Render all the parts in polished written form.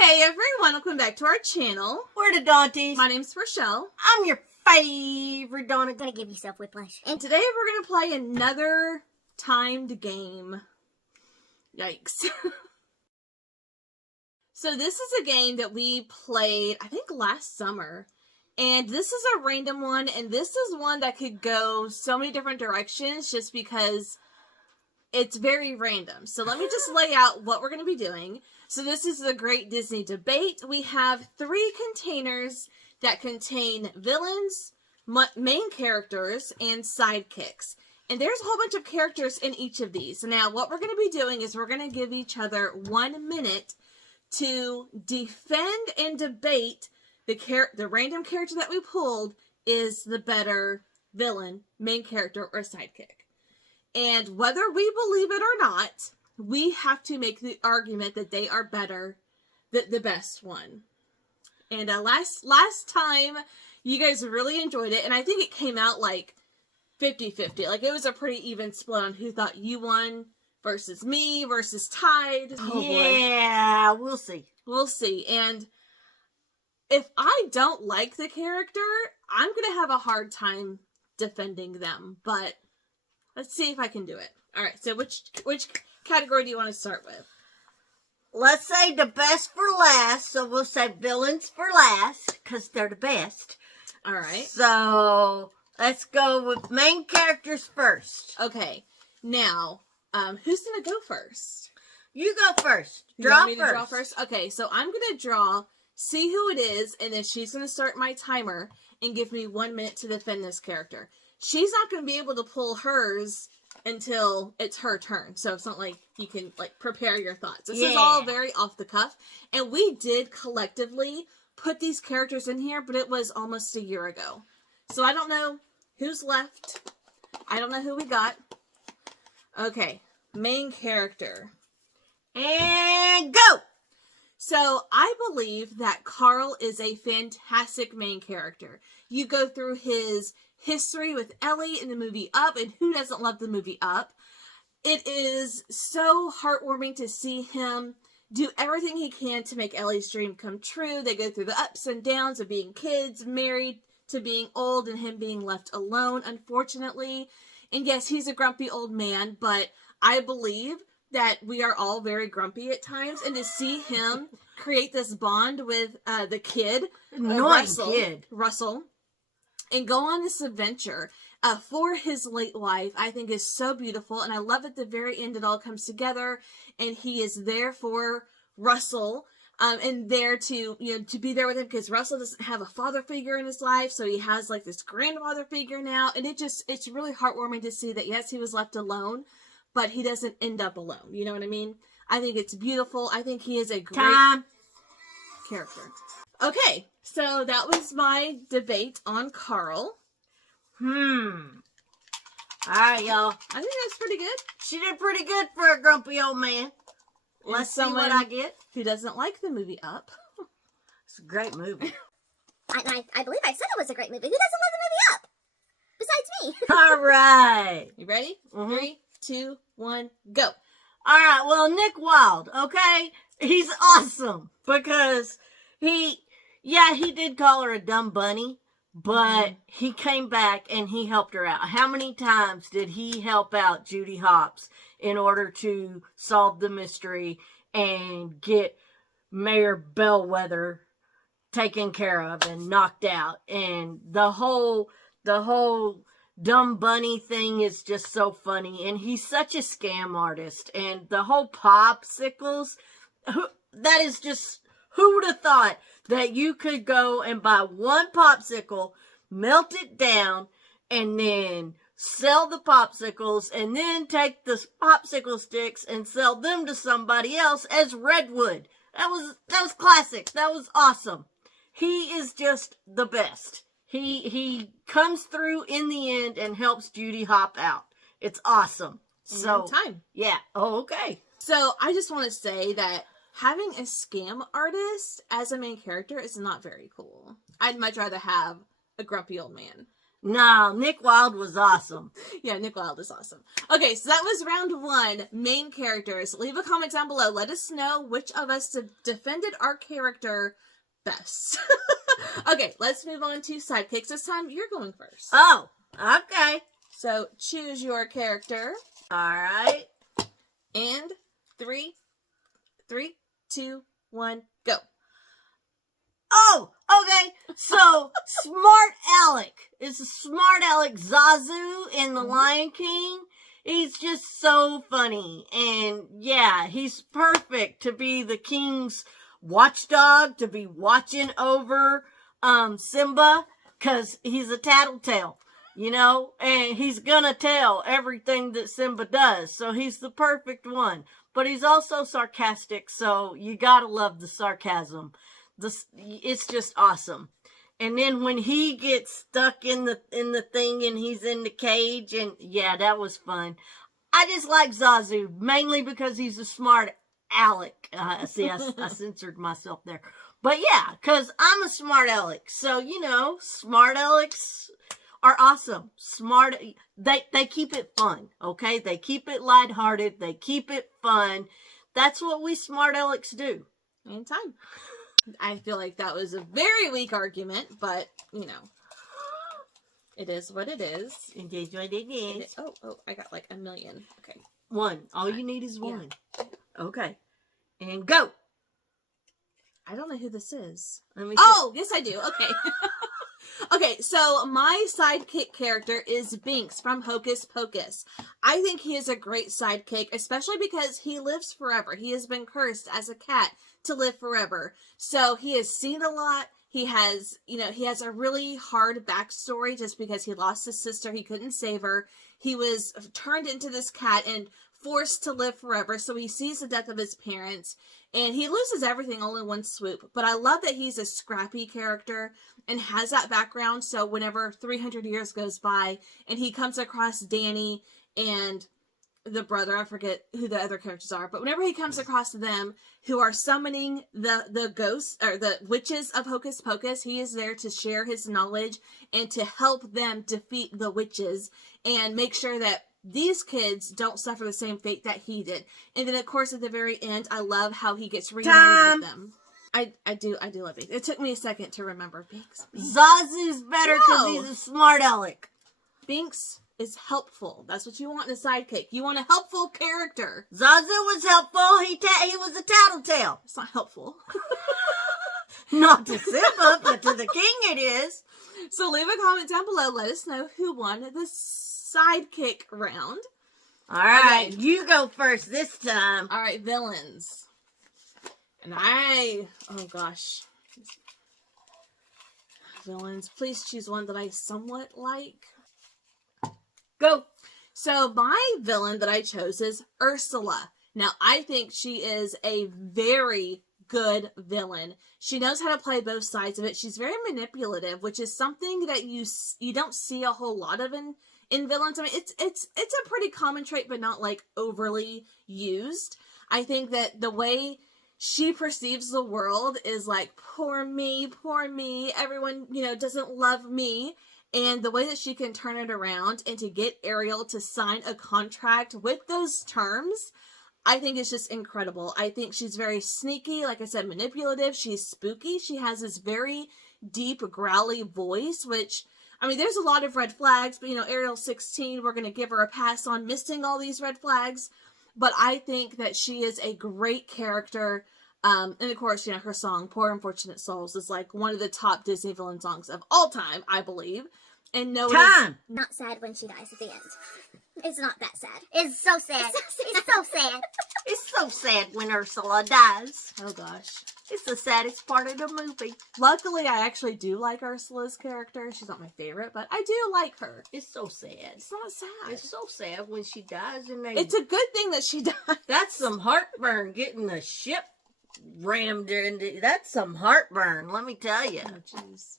Hey everyone, welcome back to our channel. We're the Dawnties. My name's Rochelle. I'm your favorite Dawn. Gonna give yourself whiplash. And today we're going to play another timed game. Yikes. So this is a game that we played, I think last summer. And this is a random one, and this is one that could go so many different directions just because it's very random. So let me just lay out what we're going to be doing. So this is the Great Disney Debate. We have 3 containers that contain villains, main characters, and sidekicks. And there's a whole bunch of characters in each of these. Now, what we're going to be doing is we're going to give each other 1 minute to defend and debate the random character that we pulled is the better villain, main character, or sidekick. And whether we believe it or not, we have to make the argument that they are better, the best one. And last time, you guys really enjoyed it, and I think it came out like 50-50. Like, it was a pretty even split on who thought you won versus me versus tied. Oh, yeah, boy. We'll see. We'll see. And if I don't like the character, I'm going to have a hard time defending them. But let's see if I can do it. All right, so which category do you want to start with? Let's say the best for last. So we'll say villains for last because they're the best. All right. So let's go with main characters first. Okay. Now, who's going to go first? You go first. Draw first. Okay, so I'm going to draw, see who it is, and then she's going to start my timer and give me 1 minute to defend this character. She's not going to be able to pull hers until it's her turn. So it's not like you can like prepare your thoughts. This is all very off the cuff. And we did collectively put these characters in here, but it was almost a year ago. So I don't know who's left. I don't know who we got. Okay. Main character. And go! So I believe that Carl is a fantastic main character. You go through his history with Ellie in the movie Up, and who doesn't love the movie Up? It is so heartwarming to see him do everything he can to make Ellie's dream come true. They go through the ups and downs of being kids, married, to being old, and him being left alone, unfortunately. And yes, he's a grumpy old man, but I believe that we are all very grumpy at times, and to see him create this bond with the kid, Russell, and go on this adventure for his late wife, I think is so beautiful. And I love at the very end it all comes together, and he is there for Russell, and there to be there with him, because Russell doesn't have a father figure in his life, so he has like this grandfather figure now, and it's really heartwarming to see that yes, he was left alone, but he doesn't end up alone. You know what I mean? I think it's beautiful. I think he is a great character. Okay, so that was my debate on Carl. All right, y'all. I think that's pretty good. She did pretty good for a grumpy old man. Let's see what I get. Who doesn't like the movie Up? It's a great movie. I believe I said it was a great movie. Who doesn't love the movie Up? Besides me. All right. You ready? Mm-hmm. 3, 2, 1, go. All right. Well, Nick Wilde, okay? He's awesome because he did call her a dumb bunny, but he came back and he helped her out. How many times did he help out Judy Hopps in order to solve the mystery and get Mayor Bellwether taken care of and knocked out? And the whole dumb bunny thing is just so funny. And he's such a scam artist. And the whole popsicles, that is just, who would have thought that you could go and buy one popsicle, melt it down, and then sell the popsicles, and then take the popsicle sticks and sell them to somebody else as redwood. That was classic. That was awesome. He is just the best. He comes through in the end and helps Judy Hop out. It's awesome. So time. Yeah. Oh, okay. So I just want to say that having a scam artist as a main character is not very cool. I'd much rather have a grumpy old man. No, Nick Wilde was awesome. Yeah, Nick Wilde is awesome. Okay, so that was round 1, main characters. Leave a comment down below. Let us know which of us defended our character best. Okay, let's move on to sidekicks. This time, you're going first. Oh, okay. So, choose your character. All right. And 3, 2, 1, go. Oh, okay. So, Smart Alec. It's a Smart Alec Zazu in The Lion King. He's just so funny. And yeah, he's perfect to be the king's watchdog, to be watching over Simba, because he's a tattletale, you know, and he's gonna tell everything that Simba does. So he's the perfect one. But he's also sarcastic, so you gotta love the sarcasm. It's just awesome. And then when he gets stuck in the thing and he's in the cage, and yeah, that was fun. I just like Zazu mainly because he's a smart Alec. See, I censored myself there, but yeah, because I'm a smart Alec. So you know, smart Alecs are awesome. Smart, they keep it fun. Okay, they keep it lighthearted. They keep it fun. That's what we smart Alecs do. Anytime. I feel like that was a very weak argument, but, you know, it is what it is. It is what it is. Oh, I got like 1 million. Okay. 1. All you need is 1. Yeah. Okay. And go. I don't know who this is. Let me see. Oh, yes I do. Okay. Okay, so my sidekick character is Binks from Hocus Pocus. I think he is a great sidekick, especially because he lives forever. He has been cursed as a cat to live forever. So he has seen a lot. He has, you know, he has a really hard backstory just because he lost his sister. He couldn't save her. He was turned into this cat and forced to live forever. So he sees the death of his parents and he loses everything all in one swoop. But I love that he's a scrappy character and has that background. So whenever 300 years goes by and he comes across Danny and the brother, I forget who the other characters are, but whenever he comes across them who are summoning the ghosts or the witches of Hocus Pocus, he is there to share his knowledge and to help them defeat the witches and make sure that these kids don't suffer the same fate that he did. And then of course at the very end, I love how he gets reunited with them. I do love it. It took me a second to remember Binks. Zazu's better because he's a smart Alec. Binks is helpful. That's what you want in a sidekick. You want a helpful character. Zazu was helpful. He was a tattletale. It's not helpful. Not to Simba, but to the king it is. So leave a comment down below. Let us know who won the sidekick round. All right, okay. You go first this time. All right, villains. And oh gosh. Villains. Please choose one that I somewhat like. Go. So my villain that I chose is Ursula. Now, I think she is a very good villain. She knows how to play both sides of it. She's very manipulative, which is something that you don't see a whole lot of in villains. I mean, it's a pretty common trait, but not like overly used. I think that the way she perceives the world is like, poor me, everyone, you know, doesn't love me. And the way that she can turn it around and to get Ariel to sign a contract with those terms, I think it's just incredible. I think she's very sneaky, like I said, manipulative. She's spooky. She has this very deep, growly voice, which, I mean, there's a lot of red flags, but, you know, Ariel's 16. We're going to give her a pass on missing all these red flags. But I think that she is a great character. And of course, you know, her song, Poor Unfortunate Souls, is like one of the top Disney villain songs of all time, I believe. And no, time. Not sad when she dies at the end. It's not that sad. It's so sad. It's so sad. It's so sad when Ursula dies. Oh gosh. It's the saddest part of the movie. Luckily, I actually do like Ursula's character. She's not my favorite, but I do like her. It's so sad. It's not sad. It's so sad when she dies. And it's a good thing that she died. That's some heartburn, getting the ship rammed into. That's some heartburn, let me tell you. Oh, jeez.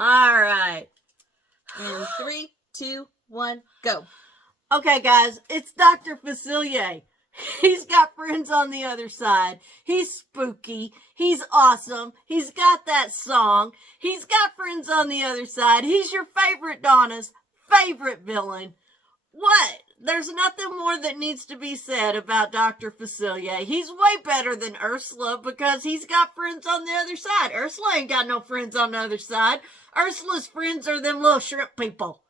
All right. And 3, 2, 1, go. Okay, guys, it's Dr. Facilier. He's got friends on the other side. He's spooky. He's awesome. He's got that song. He's got friends on the other side. He's your favorite Donna's favorite villain. What? There's nothing more that needs to be said about Dr. Facilier. He's way better than Ursula because he's got friends on the other side. Ursula ain't got no friends on the other side. Ursula's friends are them little shrimp people.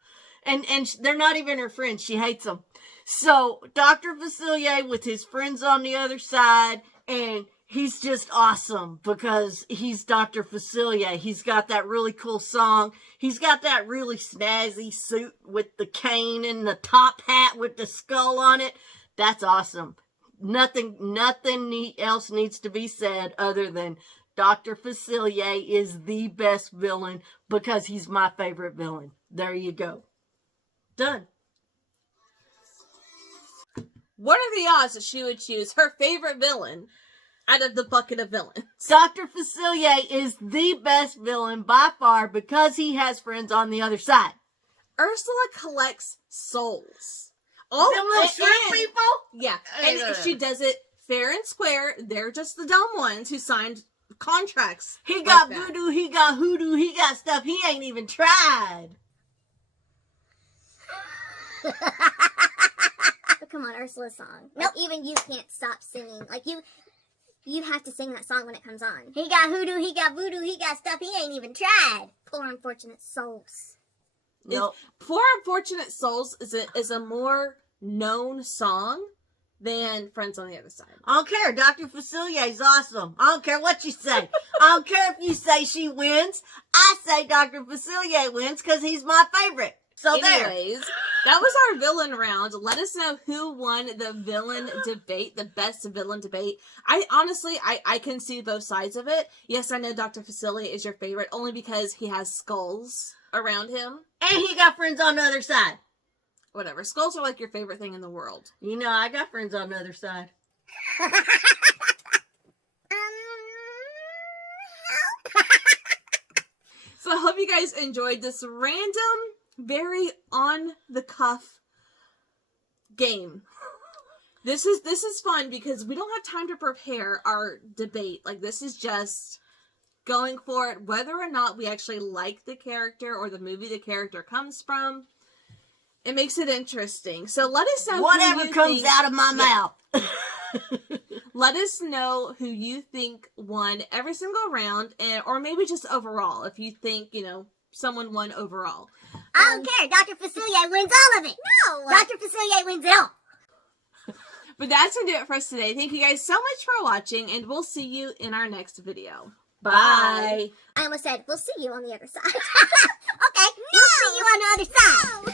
And they're not even her friends. She hates them. So, Dr. Facilier with his friends on the other side, and he's just awesome because he's Dr. Facilier. He's got that really cool song. He's got that really snazzy suit with the cane and the top hat with the skull on it. That's awesome. Nothing else needs to be said other than Dr. Facilier is the best villain because he's my favorite villain. There you go. Done. What are the odds that she would choose her favorite villain out of the bucket of villains? Dr. Facilier is the best villain by far because he has friends on the other side. Ursula collects souls. All Them little shrimp people? Yeah, and she does it fair and square. They're just the dumb ones who signed contracts. He got like voodoo, he got hoodoo, he got stuff he ain't even tried. But come on, Ursula's song. Nope. Even you can't stop singing. Like, you have to sing that song when it comes on. He got hoodoo, he got voodoo, he got stuff he ain't even tried. Poor unfortunate souls. Nope. Poor Unfortunate Souls is a more known song than Friends on the Other Side. I don't care. Dr. Facilier is awesome. I don't care what you say. I don't care if you say she wins. I say Dr. Facilier wins because he's my favorite. So anyways, that was our villain round. Let us know who won the villain debate, the best villain debate. I honestly can see both sides of it. Yes, I know Dr. Facilier is your favorite only because he has skulls around him. And he got friends on the other side. Whatever. Skulls are like your favorite thing in the world. You know, I got friends on the other side. So I hope you guys enjoyed this random, very on the cuff game. This is fun because we don't have time to prepare our debate. Like, this is just going for it, whether or not we actually like the character or the movie the character comes from. It makes it interesting. So let us know whatever comes out of my mouth. Let us know who you think won every single round, or maybe just overall. If you think, someone won overall. I don't care. Dr. Facilier wins all of it. No. Dr. Facilier wins it all. But that's going to do it for us today. Thank you guys so much for watching, and we'll see you in our next video. Bye. I almost said, we'll see you on the other side. Okay. No. We'll see you on the other side. No.